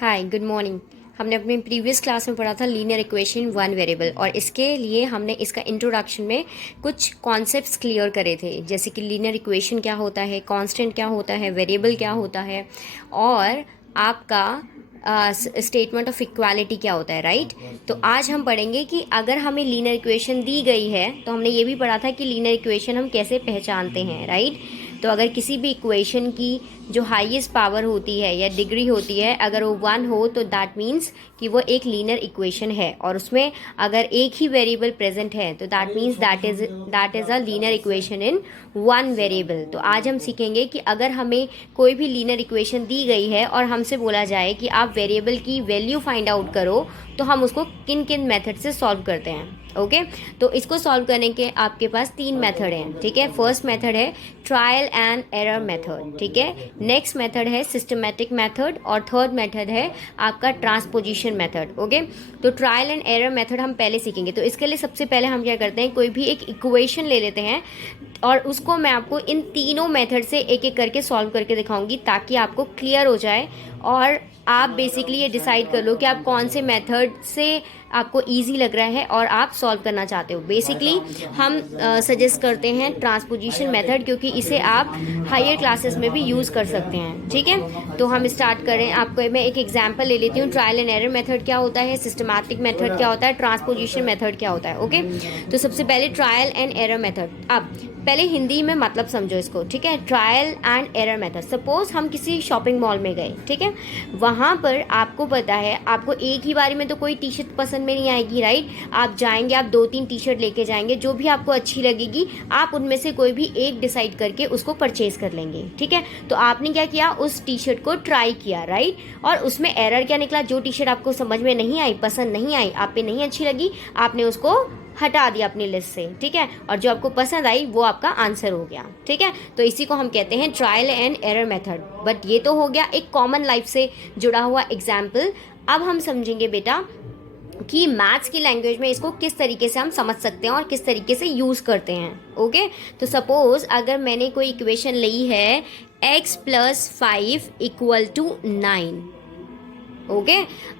Hi good morning. हमने अपने previous class में पढ़ा था लीनियर इक्वेशन वन वेरिएबल, और इसके लिए हमने इसका इंट्रोडक्शन में कुछ कॉन्सेप्ट्स क्लियर करे थे, जैसे कि लीनियर इक्वेशन क्या होता है, कांस्टेंट क्या होता है, वेरिएबल क्या होता है, और आपका स्टेटमेंट ऑफ इक्वालिटी क्या होता है, राइट। तो आज हम पढ़ेंगे कि अगर हमें लीनियर इक्वेशन दी गई है, तो हमने ये भी पढ़ा था कि लीनियर इक्वेशन हम कैसे पहचानते हैं, राइट। तो अगर किसी भी इक्वेशन की जो हाईएस्ट पावर होती है या डिग्री होती है, अगर वो वन हो तो दैट मीन्स कि वो एक लीनियर इक्वेशन है, और उसमें अगर एक ही वेरिएबल प्रेजेंट है तो that means that is a linear equation in one variable. तो आज हम सीखेंगे कि अगर हमें कोई भी लीनियर इक्वेशन दी गई है और हमसे बोला जाए कि आप वेरिएबल की वैल्यू फाइंड आउट करो, तो हम उसको किन किन मेथड से सॉल्व करते हैं। ओके तो इसको सॉल्व करने के आपके पास तीन मेथड हैं, ठीक है। फर्स्ट मेथड है ट्रायल एंड एरर मेथड, ठीक है। नेक्स्ट मेथड है सिस्टमेटिक मेथड, और थर्ड मेथड है आपका ट्रांसपोजिशन मेथड। ओके तो ट्रायल एंड एरर मेथड हम पहले सीखेंगे। तो इसके लिए सबसे पहले हम क्या करते हैं, कोई भी एक इक्वेशन ले लेते हैं और उसको मैं आपको इन तीनों मेथड से एक एक करके सॉल्व करके दिखाऊंगी, ताकि आपको क्लियर हो जाए और आप बेसिकली ये डिसाइड कर लो कि आप कौन से मेथड से आपको इजी लग रहा है और आप सॉल्व करना चाहते हो। बेसिकली हम सजेस्ट करते हैं ट्रांसपोजिशन मेथड, क्योंकि इसे आप हायर क्लासेस में भी यूज़ कर सकते हैं, ठीक है। तो हम स्टार्ट करें, आपको मैं एक एग्जांपल ले लेती हूँ। ट्रायल एंड एरर मेथड क्या होता है, सिस्टमैटिक मेथड क्या होता है, ट्रांसपोजिशन मेथड क्या होता है। ओके तो सबसे पहले ट्रायल एंड एरर मेथड। अब पहले हिंदी में मतलब समझो इसको, ठीक है। Trial and error method, suppose हम किसी शॉपिंग मॉल में गए, ठीक है। वहाँ पर आपको पता है आपको एक ही बारी में तो कोई टी शर्ट पसंद में नहीं आएगी, राइट। आप जाएंगे, आप 2-3 टी शर्ट लेके जाएंगे, जो भी आपको अच्छी लगेगी आप उनमें से कोई भी एक डिसाइड करके उसको परचेज कर लेंगे, ठीक है। तो आपने क्या किया, उस टी शर्ट को ट्राई किया, राइट। और उसमें एरर क्या निकला, जो टी शर्ट आपको समझ में नहीं आई, पसंद नहीं आई, आप पे नहीं अच्छी लगी, आपने उसको हटा दिया अपनी लिस्ट से, ठीक है। और जो आपको पसंद आई वो आपका आंसर हो गया, ठीक है। तो इसी को हम कहते हैं trial and error method. But ये तो हो गया एक कॉमन लाइफ से जुड़ा हुआ एग्जाम्पल। अब हम समझेंगे बेटा कि मैथ्स की लैंग्वेज में इसको किस तरीके से हम समझ सकते हैं और किस तरीके से यूज़ करते हैं। ओके तो सपोज अगर मैंने कोई इक्वेशन ली है x+5 = 9। ओके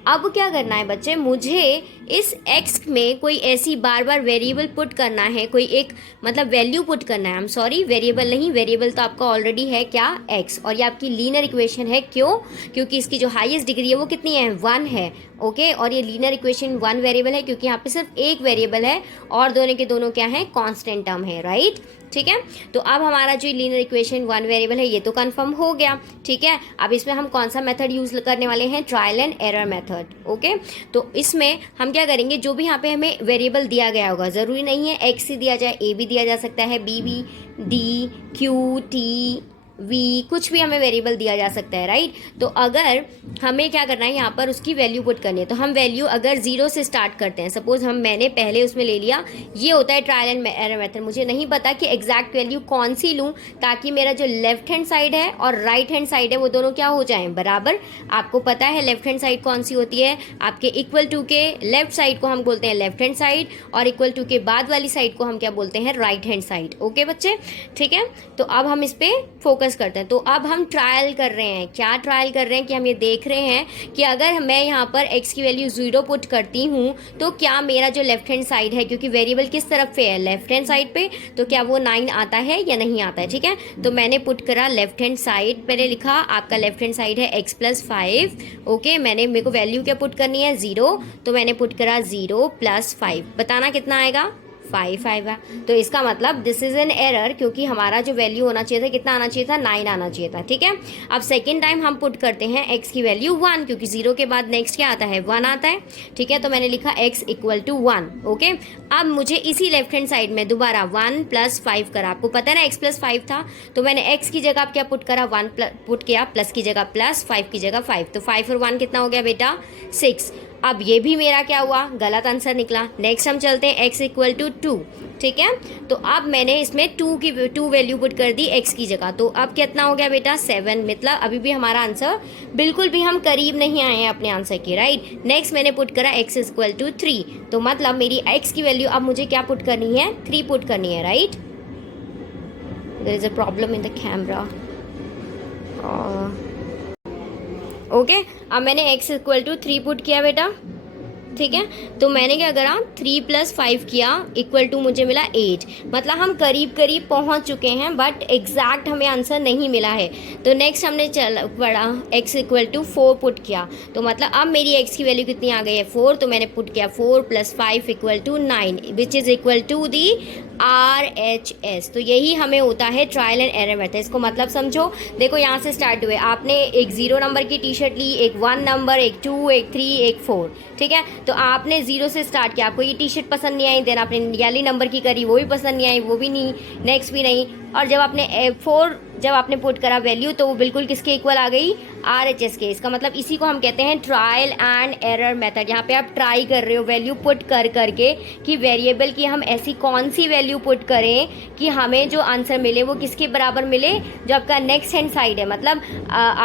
अब क्या करना है बच्चे, मुझे इस x में कोई ऐसी बार बार वेरिएबल पुट करना है, कोई एक मतलब वैल्यू पुट करना है। आई एम सॉरी, वेरिएबल नहीं, वेरिएबल तो आपका ऑलरेडी है क्या, x। और ये आपकी लीनियर इक्वेशन है, क्यों, क्योंकि इसकी जो हाईएस्ट डिग्री है वो कितनी है, 1 है। ओके और ये लीनियर इक्वेशन वन वेरिएबल है, क्योंकि यहाँ पे सिर्फ एक वेरिएबल है और दोनों के दोनों क्या है, कांस्टेंट टर्म है, राइट। ठीक है तो अब हमारा जो लीनियर इक्वेशन वन वेरिएबल है ये तो कंफर्म हो गया, ठीक है। अब इसमें हम कौन सा मेथड यूज करने वाले हैं, trial and error method. Okay तो इसमें हम क्या करेंगे, जो भी यहाँ पे हमें वेरिएबल दिया गया होगा, जरूरी नहीं है एक्स ही दिया जाए, ए भी दिया जा सकता है, बी भी, डी, क्यू, टी, वी, कुछ भी हमें वेरिएबल दिया जा सकता है, राइट। तो अगर हमें क्या करना है, यहाँ पर उसकी वैल्यू पुट करनी है, तो हम वैल्यू अगर 0 से स्टार्ट करते हैं, सपोज मैंने पहले उसमें ले लिया, ये होता है ट्रायल एंड एरर मेथड। मुझे नहीं पता कि एग्जैक्ट वैल्यू कौन सी लूँ, ताकि मेरा जो लेफ्ट हैंड साइड है और राइट हैंड साइड है वो दोनों क्या हो जाएं, बराबर। आपको पता है लेफ्ट हैंड साइड कौन सी होती है, आपके इक्वल टू के लेफ्ट साइड को हम बोलते हैं लेफ्ट हैंड साइड, और इक्वल टू के बाद वाली साइड को हम क्या बोलते हैं, राइट हैंड साइड। ओके बच्चे, ठीक है। तो अब हम इस पे फोकस करते हैं। तो अब हम ट्रायल कर रहे हैं, क्या ट्रायल कर रहे हैं कि हम ये देख रहे हैं कि अगर मैं यहाँ पर x की वैल्यू 0 पुट करती हूँ तो क्या मेरा जो लेफ्ट हैंड साइड है, क्योंकि वेरिएबल किस तरफ पे है, लेफ्ट हैंड साइड पे, तो क्या वो 9 आता है या नहीं आता है, ठीक है। तो मैंने पुट करा लेफ्ट हैंड साइड, मैंने लिखा आपका लेफ्ट हैंड साइड है x+5। ओके मेरे को वैल्यू क्या पुट करनी है, 0, तो मैंने पुट करा 0+5, बताना कितना आएगा, 5 आएगा। तो इसका मतलब दिस इज एन एरर, क्योंकि हमारा जो वैल्यू होना चाहिए था, कितना आना चाहिए था, 9 आना चाहिए था, ठीक है। अब सेकेंड टाइम हम पुट करते हैं x की वैल्यू 1, क्योंकि 0 के बाद नेक्स्ट क्या आता है, 1 आता है, ठीक है। तो मैंने लिखा x = 1। ओके अब मुझे इसी लेफ्ट हैंड साइड में दोबारा 1+5 करा, आपको पता है ना x+5 था, तो मैंने x की जगह क्या पुट करा, 1 पुट किया, प्लस की जगह प्लस, 5 की जगह 5, तो 5 और 1 कितना हो गया बेटा, 6। अब ये भी मेरा क्या हुआ, गलत आंसर निकला। नेक्स्ट हम चलते हैं x = 2, ठीक है। तो अब मैंने इसमें 2 वैल्यू पुट कर दी x की जगह, तो अब कितना हो गया बेटा, 7। मतलब अभी भी हमारा आंसर बिल्कुल भी हम करीब नहीं आए हैं अपने आंसर के, राइट। नेक्स्ट मैंने पुट करा x = 3, तो मतलब मेरी x की वैल्यू अब मुझे क्या पुट करनी है, 3 पुट करनी है, right. There is a problem in the camera. Okay, अब मैंने x इक्वल टू 3 पुट किया बेटा, ठीक है। तो मैंने क्या करा, 3 + 5 किया इक्वल टू मुझे मिला 8। मतलब हम करीब करीब पहुंच चुके हैं, बट एग्जैक्ट हमें आंसर नहीं मिला है। तो नेक्स्ट हमने पढ़ा x इक्वल टू 4 पुट किया, तो मतलब अब मेरी x की वैल्यू कितनी आ गई है, 4। तो मैंने पुट किया 4 + 5 equal to 9, which is equal to the RHS। तो यही हमें होता है ट्रायल एंड एरर मेथड। इसको मतलब समझो, देखो यहाँ से स्टार्ट हुए, आपने एक 0 नंबर की टी शर्ट ली, एक 1 नंबर, एक 2, एक 3, एक 4, ठीक है। तो आपने 0 से स्टार्ट किया, आपको ये टी शर्ट पसंद नहीं आई, देन आपने येलो नंबर की करी, वो भी पसंद नहीं आई, वो भी नहीं, नेक्स्ट भी नहीं, और जब आपने 4 जब आपने पुट करा वैल्यू, तो वो बिल्कुल किसके इक्वल आ गई, RHS के। इसका मतलब इसी को हम कहते हैं ट्रायल एंड एरर मेथड। यहाँ पे आप ट्राई कर रहे हो वैल्यू पुट कर करके कि वेरिएबल की हम ऐसी कौन सी वैल्यू पुट करें कि हमें जो आंसर मिले वो किसके बराबर मिले, जो आपका नेक्स्ट हैंड साइड है, मतलब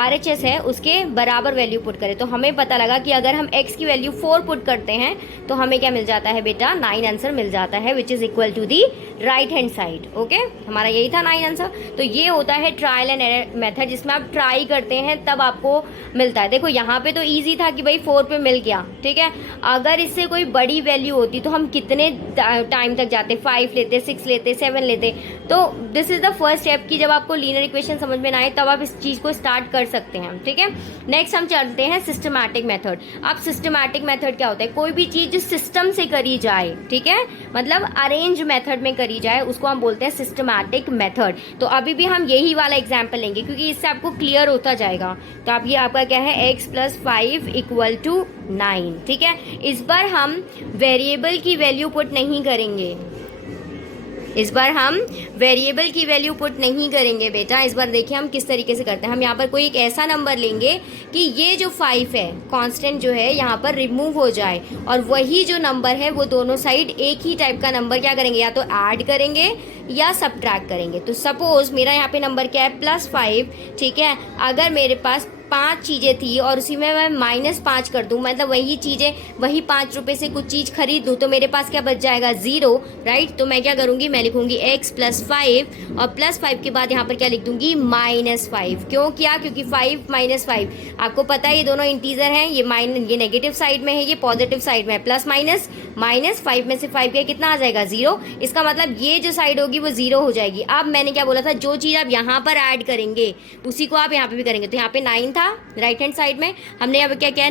RHS है, उसके बराबर वैल्यू पुट करें। तो हमें पता लगा कि अगर हम x की वैल्यू 4 पुट करते हैं तो हमें क्या मिल जाता है बेटा, 9 आंसर मिल जाता है, which is equal to the right hand side. Okay, हमारा यही था 9 आंसर। तो ये होता है ट्रायल एंड एरर मेथड, जिसमें आप ट्राई करते हैं तब आपको मिलता है। देखो यहाँ पे तो इजी था कि भाई 4 पे मिल गया, ठीक है। अगर इससे कोई बड़ी वैल्यू होती तो हम कितने टाइम तक जाते, 5 लेते, 6 लेते, 7 लेते। तो this is the first step कि जब आपको लीनियर इक्वेशन समझ में ना आए तब आप इस चीज़ को स्टार्ट कर सकते हैं, ठीक है। नेक्स्ट हम चलते हैं सिस्टमैटिक मेथड। अब सिस्टमैटिक मेथड क्या होता है, कोई भी चीज़ जो सिस्टम से करी जाए, ठीक है, मतलब अरेंज मेथड में करी जाए, उसको हम बोलते हैं सिस्टमैटिक मेथड। तो अभी भी हम यही वाला एग्जाम्पल लेंगे क्योंकि इससे आपको क्लियर होता जाएगा। तो आप ये आपका क्या है, x + 5 इक्वल टू 9, ठीक है। इस बार हम वेरिएबल की वैल्यू पुट नहीं करेंगे, इस बार हम वेरिएबल की वैल्यू पुट नहीं करेंगे बेटा। इस बार देखिए हम किस तरीके से करते हैं। हम यहाँ पर कोई एक ऐसा नंबर लेंगे कि ये जो 5 है, कांस्टेंट जो है, यहाँ पर रिमूव हो जाए, और वही जो नंबर है वो दोनों साइड एक ही टाइप का नंबर क्या करेंगे, या तो ऐड करेंगे या सब्ट्रैक्ट करेंगे। तो सपोज मेरा यहाँ पे नंबर क्या है, +5, ठीक है। अगर मेरे पास 5 चीज़ें थी और उसी में मैं -5 कर दूं, मतलब वही चीज़ें, वही 5 रुपये से कुछ चीज़ खरीद दूं, तो मेरे पास क्या बच जाएगा, 0, राइट। तो मैं क्या करूंगी, मैं लिखूंगी x + 5, और +5 के बाद यहाँ पर क्या लिख दूंगी, -5। क्यों किया, क्योंकि 5 - 5 आपको पता है ये दोनों इंटीजर हैं, ये नेगेटिव साइड में है, ये पॉजिटिव साइड में है, प्लस माइनस, -5 में से 5 गया कितना आ जाएगा, 0। इसका मतलब ये जो साइड होगी वो 0 हो जाएगी। अब मैंने क्या बोला था, जो चीज़ आप यहाँ पर ऐड करेंगे उसी को आप यहाँ पे भी करेंगे। तो यहाँ पे 9 था राइट हैंड साइड में, हमने यहाँ पे क्या किया,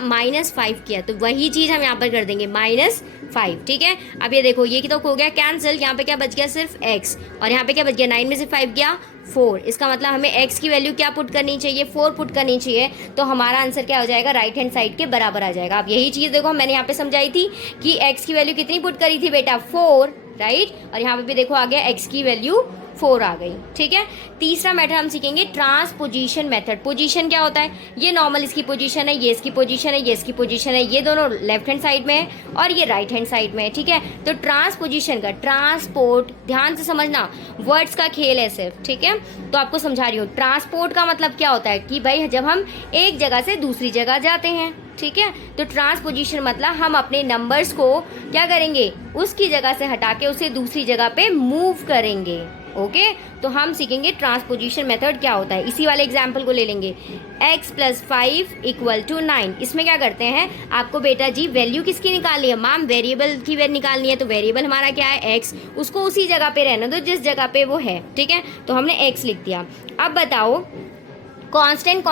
-5 किया, तो वही चीज़ हम यहाँ पर कर देंगे -5, ठीक है। अब ये देखो, ये तो हो गया कैंसिल, यहाँ पे क्या बच गया, सिर्फ x, और यहाँ पे क्या बच गया, 9 में से 5 गया 4। इसका मतलब हमें x की वैल्यू क्या पुट करनी चाहिए, 4 पुट करनी चाहिए। तो हमारा आंसर क्या हो जाएगा, राइट हैंड साइड के बराबर आ जाएगा। अब यही चीज़ देखो मैंने यहाँ पे समझाई थी कि x की वैल्यू कितनी पुट करी थी बेटा, 4, राइट। और यहाँ पे भी देखो आ गया x की वैल्यू 4 आ गई, ठीक है। तीसरा मेथड हम सीखेंगे ट्रांसपोजिशन मेथड। पोजीशन क्या होता है, ये नॉर्मल इसकी पोजीशन है, ये इसकी पोजीशन है, ये इसकी पोजीशन है, ये दोनों लेफ्ट हैंड साइड में है और ये राइट हैंड साइड में है, ठीक है। तो ट्रांसपोजिशन का, ट्रांसपोर्ट, ध्यान से समझना, वर्ड्स का खेल है सिर्फ, ठीक है। तो आपको समझा रही हूँ, ट्रांसपोर्ट का मतलब क्या होता है कि भाई जब हम एक जगह से दूसरी जगह जाते हैं, ठीक है। तो ट्रांसपोजिशन मतलब हम अपने नंबर्स को क्या करेंगे, उसकी जगह से हटा के उसे दूसरी जगह पे मूव करेंगे, ओके। तो हम सीखेंगे ट्रांसपोजिशन मेथड क्या होता है। इसी वाले एग्जाम्पल को ले लेंगे, x + 5 इक्वल टू 9। इसमें क्या करते हैं, आपको बेटा जी वैल्यू किसकी निकालनी है, मैम वेरिएबल की वैल्यू निकालनी है। तो वेरिएबल हमारा क्या है, x, उसको उसी जगह पे रहने दो जिस जगह पे वो है, ठीक है। तो हमने x लिख दिया। अब बताओ कांस्टेंट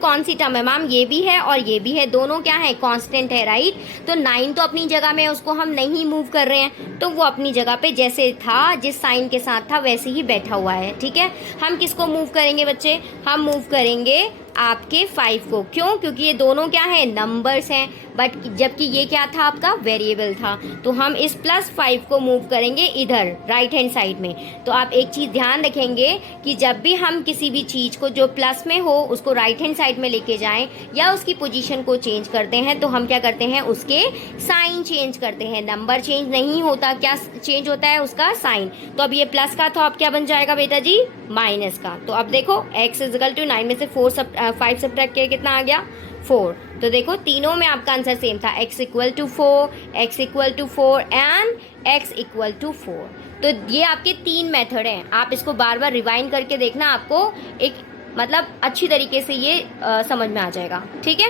कौन सी टर्म है, मैम ये भी है और ये भी है, दोनों क्या है, कांस्टेंट है, राइट। तो 9 तो अपनी जगह में, उसको हम नहीं मूव कर रहे हैं, तो वो अपनी जगह पे जैसे था, जिस साइन के साथ था वैसे ही बैठा हुआ है, ठीक है। हम किसको मूव करेंगे बच्चे, हम मूव करेंगे आपके 5 को। क्यों, क्योंकि ये दोनों क्या है, नंबर्स हैं, बट जबकि ये क्या था, आपका वेरिएबल था। तो हम इस +5 को मूव करेंगे इधर राइट हैंड साइड में। तो आप एक चीज़ ध्यान रखेंगे कि जब भी हम किसी भी चीज़ को जो प्लस में हो उसको राइट हैंड साइड में लेके जाएं या उसकी पोजीशन को चेंज करते हैं, तो हम क्या करते हैं, उसके साइन चेंज करते हैं। नंबर चेंज नहीं होता, क्या चेंज होता है, उसका साइन। तो अब ये प्लस का था, अब क्या बन जाएगा बेटा जी, माइनस का। तो अब देखो x = 9 में से 5 सब्ट्रैक्ट किया, कितना आ गया, 4। तो देखो तीनों में आपका आंसर सेम था, x = 4, x = 4 एंड x = 4। तो ये आपके 3 मेथड हैं। आप इसको बार बार रिवाइंड करके देखना, आपको एक मतलब अच्छी तरीके से ये समझ में आ जाएगा, ठीक है।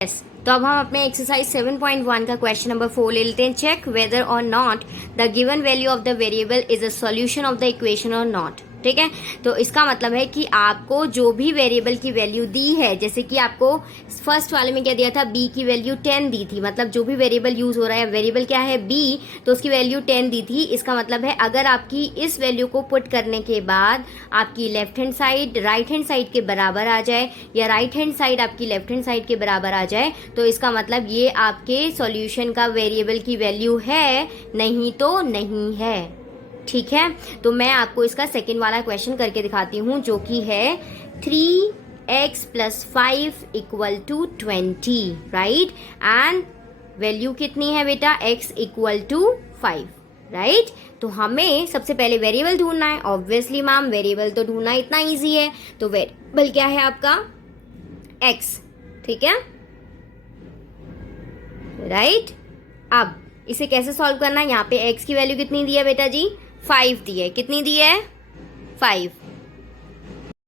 यस, तो अब हम अपने एक्सरसाइज 7.1 का क्वेश्चन नंबर 4 ले लेते हैं। चेक वेदर और not the given value of the variable is a solution of the equation और नॉट। ठीक है, तो इसका मतलब है कि आपको जो भी वेरिएबल की वैल्यू दी है, जैसे कि आपको फर्स्ट वाले में क्या दिया था, b की वैल्यू 10 दी थी, मतलब जो भी वेरिएबल यूज हो रहा है, वेरिएबल क्या है b, तो उसकी वैल्यू 10 दी थी। इसका मतलब है अगर आपकी इस वैल्यू को पुट करने के बाद आपकी left hand side right hand side के बराबर आ जाए, या राइट हैंड साइड आपकी लेफ्ट हैंड साइड के बराबर आ जाए, तो इसका मतलब ये आपके सॉल्यूशन का वेरिएबल की वैल्यू है, नहीं तो नहीं है। ठीक है, तो मैं आपको इसका सेकेंड वाला क्वेश्चन करके दिखाती हूँ, जो कि है 3x + 5 = 20, राइट। एंड वैल्यू कितनी है बेटा, x = 5, राइट। तो हमें सबसे पहले वेरिएबल ढूंढना है। ऑब्वियसली मैम वेरिएबल तो ढूंढना इतना इजी है, तो वेरिएबल क्या है आपका x, ठीक है, राइट। अब इसे कैसे सॉल्व करना है, यहाँ पे x की वैल्यू कितनी दी है बेटा जी, 5 दी है। कितनी दी है, 5।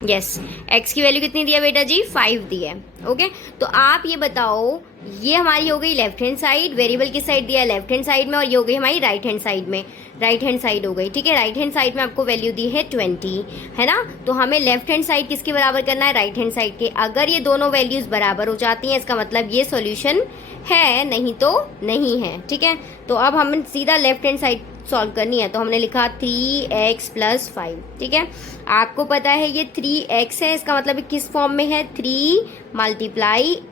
यस, x की वैल्यू कितनी दी है बेटा जी, 5 दी है। ओके, तो आप ये बताओ, ये हमारी हो गई लेफ्ट हैंड साइड, वेरिएबल किस साइड दिया है, लेफ्ट हैंड साइड में, और ये हो गई हमारी राइट हैंड साइड में, राइट हैंड साइड हो गई। ठीक है, राइट हैंड साइड में आपको वैल्यू दी है 20, है ना। तो हमें लेफ्ट हैंड साइड किसके बराबर करना है, राइट हैंड साइड के। अगर ये दोनों वैल्यूज बराबर हो जाती हैं, इसका मतलब ये सॉल्यूशन है, नहीं तो नहीं है। ठीक है, तो अब हमें सीधा लेफ्ट हैंड साइड सॉल्व करनी है, तो हमने लिखा 3x + 5। ठीक है, आपको पता है ये 3x है, इसका मतलब किस फॉर्म में है, 3 ×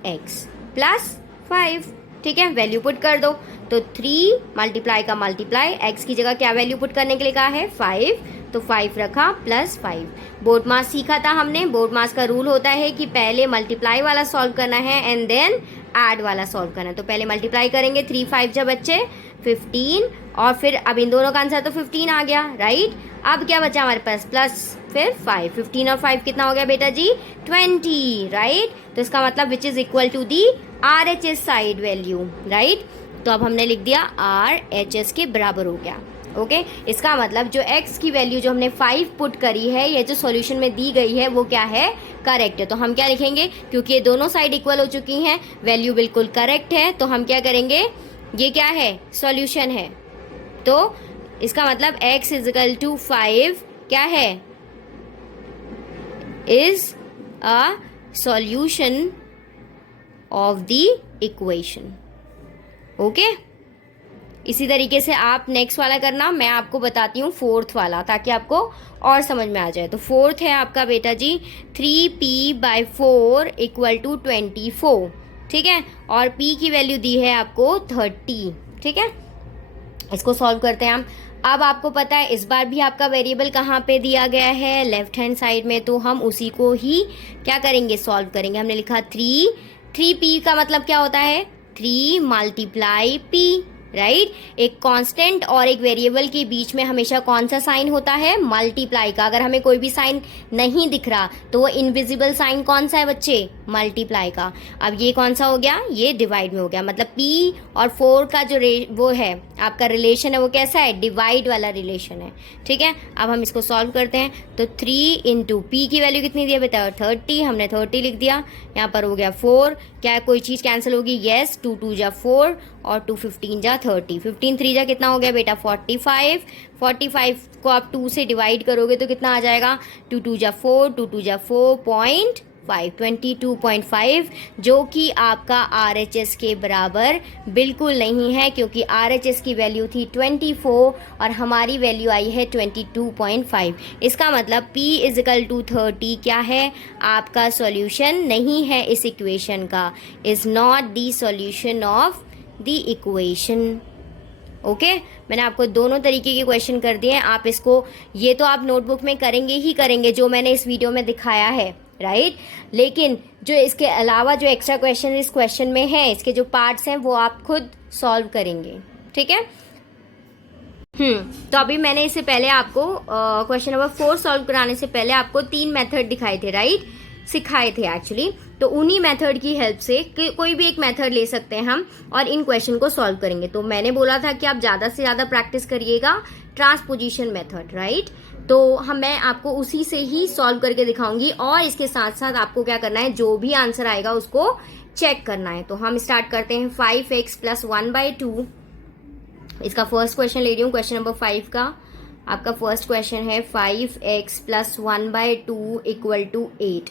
x + 5। ठीक है, वैल्यू पुट कर दो, तो 3 मल्टीप्लाई का मल्टीप्लाई, x की जगह क्या वैल्यू पुट करने के लिए कहा है, 5, तो 5 रखा +5। बोर्ड मास सीखा था हमने, बोर्ड मास का रूल होता है कि पहले मल्टीप्लाई वाला सॉल्व करना है एंड देन ऐड वाला सॉल्व करना है। तो पहले मल्टीप्लाई करेंगे, 3 5 जब बच्चे 15, और फिर अब इन दोनों का आंसर तो 15 आ गया, राइट। अब क्या बचा हमारे पास, प्लस फिर 5, 15 और 5 कितना हो गया बेटा जी, 20, राइट। तो इसका मतलब which is equal to the RHS side value, right. तो अब हमने लिख दिया RHS के बराबर हो गया। ओके, इसका मतलब जो x की वैल्यू जो हमने 5 पुट करी है, ये जो सॉल्यूशन में दी गई है, वो क्या है, करेक्ट है। तो हम क्या लिखेंगे, क्योंकि ये दोनों साइड इक्वल हो चुकी हैं, वैल्यू बिल्कुल करेक्ट है, तो हम क्या करेंगे, ये क्या है, सॉल्यूशन है। तो इसका मतलब x = 5 क्या है, is a solution of the equation. Okay, इसी तरीके से आप नेक्स्ट वाला करना, मैं आपको बताती हूँ फोर्थ वाला, ताकि आपको और समझ में आ जाए। तो फोर्थ है आपका बेटा जी 3p/4 = 24। ठीक है, और p की वैल्यू दी है आपको 30। ठीक है, इसको सॉल्व करते हैं हम। अब आपको पता है इस बार भी आपका वेरिएबल कहाँ पे दिया गया है, लेफ्ट हैंड साइड में, तो हम उसी को ही क्या करेंगे, सॉल्व करेंगे। हमने लिखा 3p का मतलब क्या होता है, 3 × p, राइट। एक कांस्टेंट और एक वेरिएबल के बीच में हमेशा कौन सा साइन होता है, मल्टीप्लाई का। अगर हमें कोई भी साइन नहीं दिख रहा तो वो इनविजिबल साइन कौन सा है बच्चे, मल्टीप्लाई का। अब ये कौन सा हो गया, ये डिवाइड में हो गया, मतलब p और 4 का जो वो है आपका रिलेशन है, वो कैसा है, डिवाइड वाला रिलेशन है। ठीक है, अब हम इसको सॉल्व करते हैं। तो 3 × p की वैल्यू कितनी दी है बेटा, 30, हमने 30 लिख दिया। यहाँ पर हो गया 4, क्या कोई चीज़ कैंसिल होगी, येस, 2 2 जा 4 और 2 15 जा 30, 15 3 जा कितना हो गया बेटा 45, 45 को आप 2 से डिवाइड करोगे तो कितना आ जाएगा, 2 2 जा 4, 2 2 जा 4.5, 22.5, जो कि आपका RHS के बराबर बिल्कुल नहीं है, क्योंकि RHS की वैल्यू थी 24 और हमारी वैल्यू आई है 22.5। इसका मतलब p = 30 क्या है, आपका सॉल्यूशन नहीं है इस इक्वेशन का, is not the solution of the equation. Okay, मैंने आपको दोनों तरीके के क्वेश्चन कर दिए हैं। आप इसको, ये तो आप नोटबुक में करेंगे ही करेंगे जो मैंने इस वीडियो में दिखाया है, राइट। लेकिन जो इसके अलावा जो एक्स्ट्रा क्वेश्चन इस क्वेश्चन में है, इसके जो पार्ट्स हैं वो आप खुद सॉल्व करेंगे, ठीक है। तो अभी मैंने इससे पहले आपको क्वेश्चन नंबर 4 सॉल्व कराने से पहले आपको 3 मेथड दिखाए थे, राइट, सिखाए थे एक्चुअली। तो उन्हीं मेथड की हेल्प से कोई भी एक मेथड ले सकते हैं हम और इन क्वेश्चन को सॉल्व करेंगे। तो मैंने बोला था कि आप ज़्यादा से ज़्यादा प्रैक्टिस करिएगा ट्रांसपोजिशन मेथड, राइट। मैं आपको उसी से ही सॉल्व करके दिखाऊंगी, और इसके साथ साथ आपको क्या करना है, जो भी आंसर आएगा उसको चेक करना है। तो हम स्टार्ट करते हैं 5x प्लस 1/2। इसका फर्स्ट क्वेश्चन ले रही हूँ, क्वेश्चन नंबर 5 का। आपका फर्स्ट क्वेश्चन है 5x plus 1/2 equal to 8।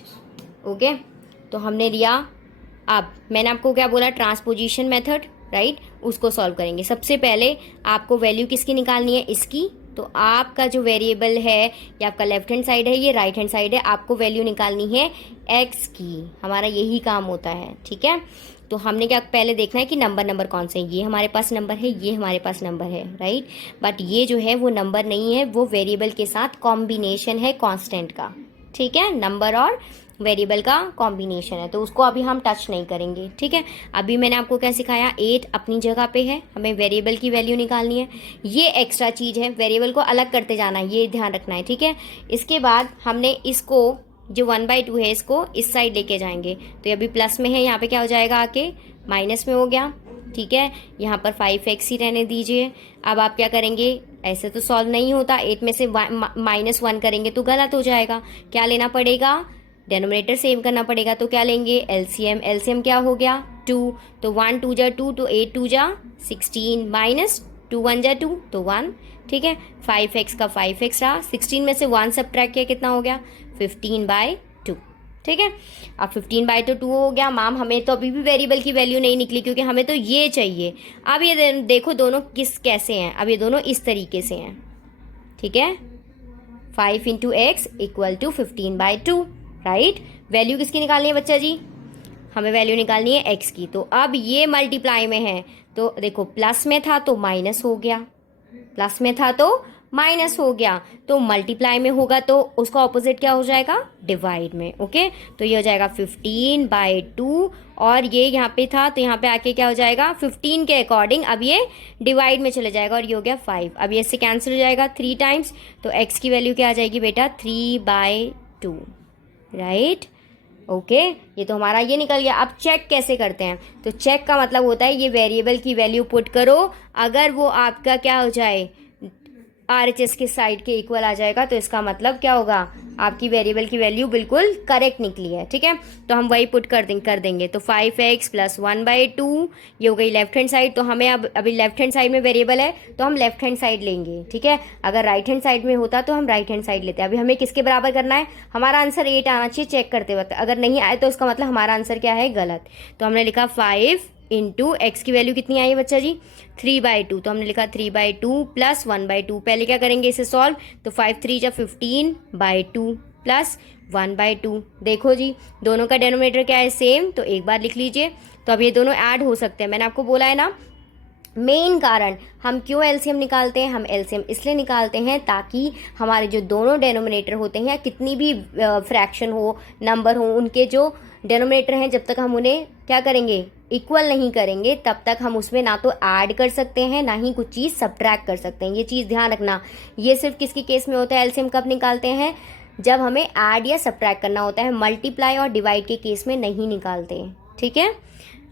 Okay, तो हमने लिया। अब मैंने आपको क्या बोला, ट्रांसपोजिशन मेथड, राइट, उसको सॉल्व करेंगे। सबसे पहले आपको वैल्यू किसकी निकालनी है, इसकी। तो आपका जो वेरिएबल है, ये आपका लेफ्ट हैंड साइड है, ये राइट हैंड साइड है, आपको वैल्यू निकालनी है x की। हमारा यही काम होता है, ठीक है। तो हमने क्या पहले देखना है कि नंबर कौन से हैं। ये हमारे पास नंबर है, ये हमारे पास नंबर है, राइट। बट ये जो है वो नंबर नहीं है, वो वेरिएबल के साथ कॉम्बिनेशन है कांस्टेंट का, ठीक है। नंबर और वेरिएबल का कॉम्बिनेशन है, तो उसको अभी हम टच नहीं करेंगे, ठीक है। अभी मैंने आपको क्या सिखाया, 8 अपनी जगह पे है, हमें वेरिएबल की वैल्यू निकालनी है। ये एक्स्ट्रा चीज़ है, वेरिएबल को अलग करते जाना है, ये ध्यान रखना है, ठीक है। इसके बाद हमने इसको जो 1/2 है, इसको इस साइड लेके जाएंगे। तो ये अभी प्लस में है, यहाँ पे क्या हो जाएगा, आके माइनस में हो गया, ठीक है। यहाँ पर 5x ही रहने दीजिए। अब आप क्या करेंगे, ऐसे तो सॉल्व नहीं होता, 8 में से -1 करेंगे तो गलत हो जाएगा। क्या लेना पड़ेगा, डेनोमिनेटर सेम करना पड़ेगा। तो क्या लेंगे, एलसीएम। एलसीएम क्या हो गया, 2। तो 1 2 जा 2, तो 8 2 जा 16, माइनस 2 1 जा 2, तो 1, ठीक है। 5x का 5x रहा, 16 में से 1 सब्ट्रैक्ट किया, कितना हो गया, 15/2, ठीक है। अब 15/2 हो गया। मैम हमें तो अभी भी वेरिएबल की वैल्यू नहीं निकली, क्योंकि हमें तो ये चाहिए। अब ये देखो दोनों कैसे हैं, अब ये दोनों इस तरीके से हैं, ठीक है। 5 × x equal to 15/2, right. Value किसकी निकालनी है बच्चा जी, हमें वैल्यू निकालनी है x की। तो अब ये मल्टीप्लाई में है, तो देखो प्लस में था तो माइनस हो गया, प्लस में था तो माइनस हो गया। तो मल्टीप्लाई में होगा तो उसका ऑपोजिट क्या हो जाएगा, डिवाइड में, ओके। तो ये हो जाएगा 15/2, और ये यहाँ पे था तो यहाँ पे आके क्या हो जाएगा, 15 के अकॉर्डिंग अब ये डिवाइड में चले जाएगा, और ये हो गया 5। अब ये इससे कैंसिल हो जाएगा 3 टाइम्स, तो x की वैल्यू क्या आ जाएगी बेटा, 3/2, राइट। ओके, ये तो हमारा ये निकल गया। अब चेक कैसे करते हैं, तो चेक का मतलब होता है ये वेरिएबल की वैल्यू पुट करो, अगर वो आपका क्या हो जाए, RHS के साइड के इक्वल आ जाएगा, तो इसका मतलब क्या होगा, आपकी वेरिएबल की वैल्यू बिल्कुल करेक्ट निकली है, ठीक है। तो हम वही पुट कर देंगे। तो 5x प्लस 1/2, ये हो गई लेफ्ट हैंड साइड। तो हमें अब अभी लेफ्ट हैंड साइड में वेरिएबल है तो हम लेफ्ट हैंड साइड लेंगे, ठीक है। अगर राइट हैंड साइड में होता तो हम राइट हैंड साइड लेते हैं। अभी हमें किसके बराबर करना है, हमारा आंसर 8 आना चाहिए चेक करते वक्त, अगर नहीं आए तो उसका मतलब हमारा आंसर क्या है, गलत। तो हमने लिखा 5 × x की वैल्यू कितनी आई है बच्चा जी, 3/2। तो हमने लिखा 3/2 प्लस 1/2। पहले क्या करेंगे इसे सॉल्व, तो 5 3 जा 15/2 प्लस 1/2। देखो जी दोनों का डेनोमिनेटर क्या है, सेम, तो एक बार लिख लीजिए। तो अब ये दोनों ऐड हो सकते हैं, मैंने आपको बोला है ना। मेन कारण हम क्यों एलसीएम निकालते हैं, हम एलसीएम इसलिए निकालते हैं ताकि हमारे जो दोनों डेनोमिनेटर होते हैं, कितनी भी फ्रैक्शन हो, नंबर हो, उनके जो डेनोमिनेटर हैं, जब तक हम उन्हें क्या करेंगे, इक्वल नहीं करेंगे, तब तक हम उसमें ना तो ऐड कर सकते हैं, ना ही कुछ चीज़ सब्ट्रैक्ट कर सकते हैं। ये चीज़ ध्यान रखना। ये सिर्फ किसके केस में होता है, एलसीएम कब निकालते हैं, जब हमें ऐड या सब्ट्रैक्ट करना होता है, मल्टीप्लाई और डिवाइड के केस में नहीं निकालते हैं, ठीक है।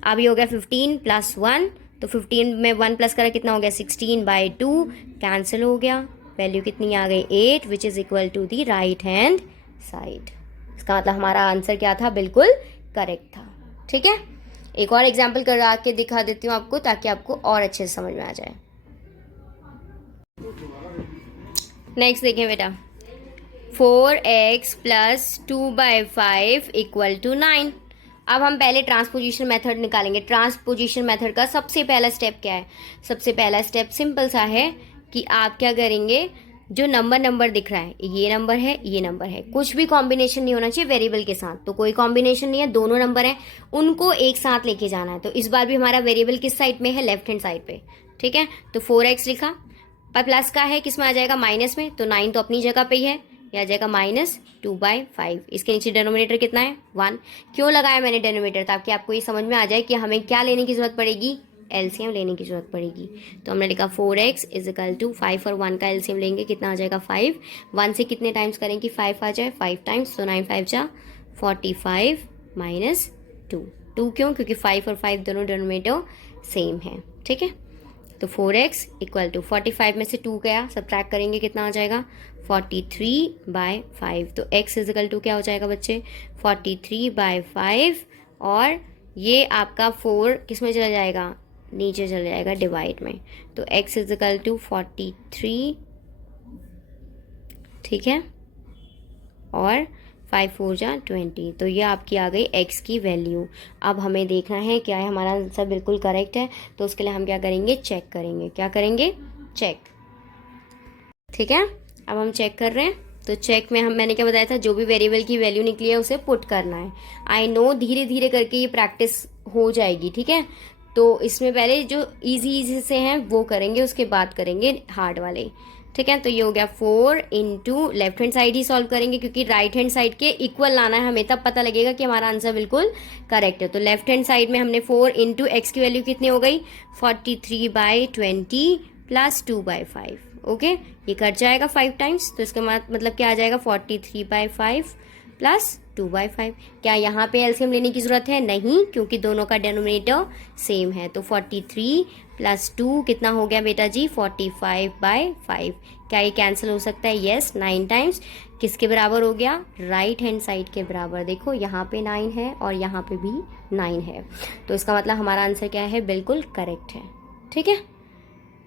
अब ये हो गया 15 + 1, तो 15 में 1 प्लस करा कितना हो गया, 16/2, कैंसिल हो गया। वैल्यू कितनी आ गई, 8, which is equal to the right hand side. इसका मतलब हमारा आंसर क्या था, बिल्कुल करेक्ट था, ठीक है। एक और एग्जाम्पल करा के दिखा देती हूँ आपको, ताकि आपको और अच्छे से समझ में आ जाए। नेक्स्ट देखें बेटा, 4x + 2/5 इक्वल टू 9। अब हम पहले ट्रांसपोजिशन मेथड निकालेंगे। ट्रांसपोजिशन मेथड का सबसे पहला स्टेप क्या है, सबसे पहला स्टेप सिंपल सा है कि आप क्या करेंगे, जो नंबर दिख रहा है, ये नंबर है, ये नंबर है, कुछ भी कॉम्बिनेशन नहीं होना चाहिए वेरिएबल के साथ। तो कोई कॉम्बिनेशन नहीं है, दोनों नंबर हैं, उनको एक साथ लेके जाना है। तो इस बार भी हमारा वेरिएबल किस साइड में है, लेफ्ट हैंड साइड पे, ठीक है। तो 4x लिखा, पर प्लस का है किस में आ जाएगा, माइनस में, तो 9 तो अपनी जगह पे ही है, यह आ जाएगा -2/5। इसके नीचे डेनोमिनेटर कितना है, 1। क्यों लगाया मैंने डेनोमिनेटर, ताकि आपको ये समझ में आ जाए कि हमें क्या लेने की जरूरत पड़ेगी, एलसीएम लेने की जरूरत पड़ेगी। तो हमने लिखा 4x = 5 और 1 का एलसीएम लेंगे, कितना आ जाएगा 5। 1 से कितने टाइम्स करें कि 5 आ जाए, 5 टाइम्स, तो 9 5 जा 45 -2। 2 क्यों, क्योंकि 5 और 5 दोनों डेनोमिनेटर सेम है, ठीक है। तो 4x इक्वल टू 45 में से 2 गया, सब्ट्रैक्ट करेंगे कितना आ जाएगा 43/5। तो x इजिकल टू क्या हो जाएगा बच्चे 43/5, और ये आपका 4 किस में चला जाएगा, नीचे चला जाएगा डिवाइड में। तो x इजिकल टू 43, ठीक है, और 5 4 जा 20। तो ये आपकी आ गई x की वैल्यू। अब हमें देखना है क्या है हमारा आंसर बिल्कुल करेक्ट है, तो उसके लिए हम क्या करेंगे, चेक करेंगे। क्या करेंगे, चेक। ठीक है, अब हम चेक कर रहे हैं। तो चेक में मैंने क्या बताया था, जो भी वेरिएबल की वैल्यू निकली है उसे पुट करना है। आई नो धीरे धीरे करके ये प्रैक्टिस हो जाएगी, ठीक है। तो इसमें पहले जो इजी से हैं वो करेंगे, उसके बाद करेंगे हार्ड वाले, ठीक है। तो ये हो गया 4 इंटू लेफ्ट हैंड साइड ही सॉल्व करेंगे, क्योंकि राइट हैंड साइड के इक्वल लाना है हमें, तब पता लगेगा कि हमारा आंसर बिल्कुल करेक्ट है। तो लेफ्ट हैंड साइड में हमने 4 इंटू एक्स की वैल्यू कितनी हो गई 43/20 प्लस 2/5। ओके, ये कट जाएगा 5 टाइम्स, तो इसका मतलब क्या आ जाएगा 43/5 प्लस 2/5। क्या यहाँ पे एलसीएम लेने की ज़रूरत है, नहीं, क्योंकि दोनों का डेनोमिनेटर सेम है। तो 43 प्लस 2 कितना हो गया बेटा जी 45/5। क्या ये कैंसिल हो सकता है, यस, 9 टाइम्स किसके बराबर हो गया, राइट हैंड साइड के बराबर। देखो यहाँ पे 9 है और यहाँ पे भी 9 है, तो इसका मतलब हमारा आंसर क्या है, बिल्कुल करेक्ट है। ठीक है,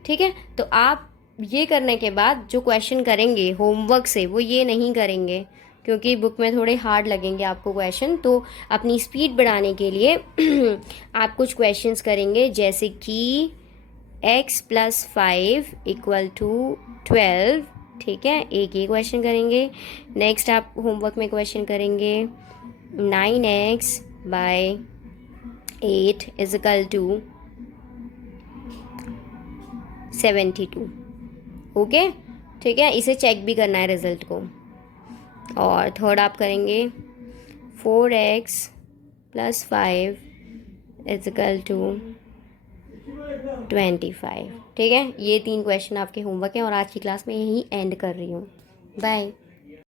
ठीक है। तो आप ये करने के बाद जो क्वेश्चन करेंगे होमवर्क से, वो ये नहीं करेंगे, क्योंकि बुक में थोड़े हार्ड लगेंगे आपको क्वेश्चन। तो अपनी स्पीड बढ़ाने के लिए आप कुछ क्वेश्चंस करेंगे, जैसे कि x + 5 = 12, ठीक है, एक ये क्वेश्चन करेंगे। नेक्स्ट आप होमवर्क में क्वेश्चन करेंगे 9x/8 = 72। ओके, ठीक है, इसे चेक भी करना है रिजल्ट को। और थर्ड आप करेंगे 4x + 5 = 25। ठीक है, ये 3 क्वेश्चन आपके होमवर्क हैं, और आज की क्लास में यही एंड कर रही हूँ। बाय।